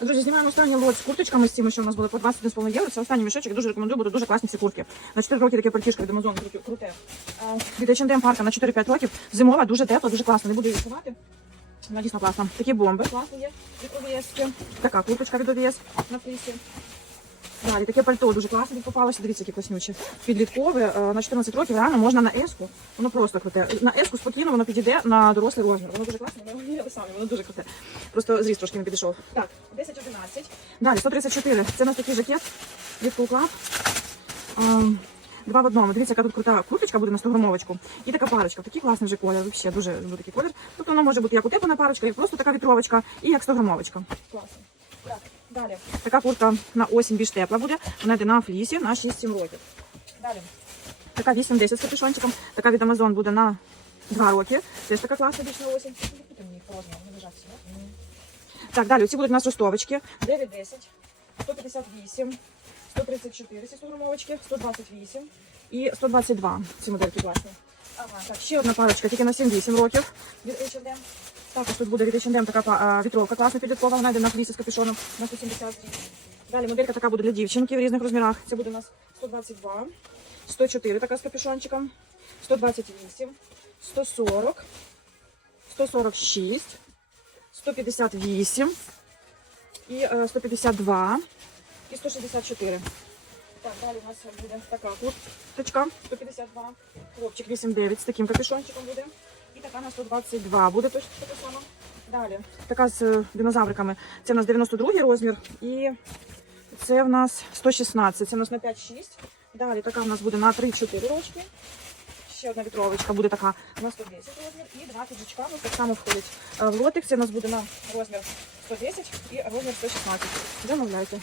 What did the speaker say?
Друзі, знімаємо останнє лот з курточками з цими, що у нас були по 21,5 євро. Це останній мішечок. Дуже рекомендую, будуть дуже класні ці куртки. На 4 роки таке пальтішко від Amazon круте. круте. Від H&M парка на 4-5 років. Зимова, дуже тепла, дуже класно. Не буду її ховати. Вона дійсно класна. Такі бомби класні є від ОВС. Така курточка від ОВС на флісі. Далі таке пальто дуже класне тут попалося. Дивіться, яке класнюче. Підліткове е, на 14 років. Реально можна на еску. Воно просто круте. На еску спокійно воно підійде на дорослий розмір. Воно дуже класне, ми його міряли воно дуже круте. Просто зріст трошки не підійшов. Так, 10-11. Далі 134. Це у нас такий жакет від Cool. Ем, Два в одному. Дивіться, яка тут крута курточка буде на 100 грамовочку. І така парочка. Такий класний вже колір. Взагалі дуже люблю такий колір. Тобто воно може бути як утеплена парочка, як просто така вітровочка, і як 100 грамовочка. Класно. Так, далі. Така куртка на осінь більш тепла буде. Вона йде на флісі на 6-7 років. Далі. Така 8-10 з капюшончиком. Така від Amazon буде на 2 роки. Теж така класна більш на осінь. Тут мені холодно, не лежать сюди. Так, далі. Ці будуть у нас ростовочки. 9-10, 158, 134 ці 100 грамовочки, 128 і 122. Ці модельки класні. Ага, так, ще одна парочка, тільки на 7-8 років від H&M. Також тут буде від H&M така вітровка класна підліткова, вона йде на флісі з капюшоном на 170 гривень. Далі моделька така буде для дівчинки в різних розмірах. Це буде у нас 122, 104 така з капюшончиком, 128, 140, 146, 158 і е, 152 і 164. Так, далі у нас буде така курточка 152, хлопчик 89 з таким капюшончиком буде. І така на 122 буде точно така сама. Далі, така з е, динозавриками. Це у нас 92 розмір і це в нас 116, це в нас на 5-6. Далі така в нас буде на 3-4 рочки. Ще одна вітровочка буде така на 110 розмір і два піджачка у нас так само входять е, в лотик. Це у нас буде на розмір 110 і розмір 116. Замовляйте.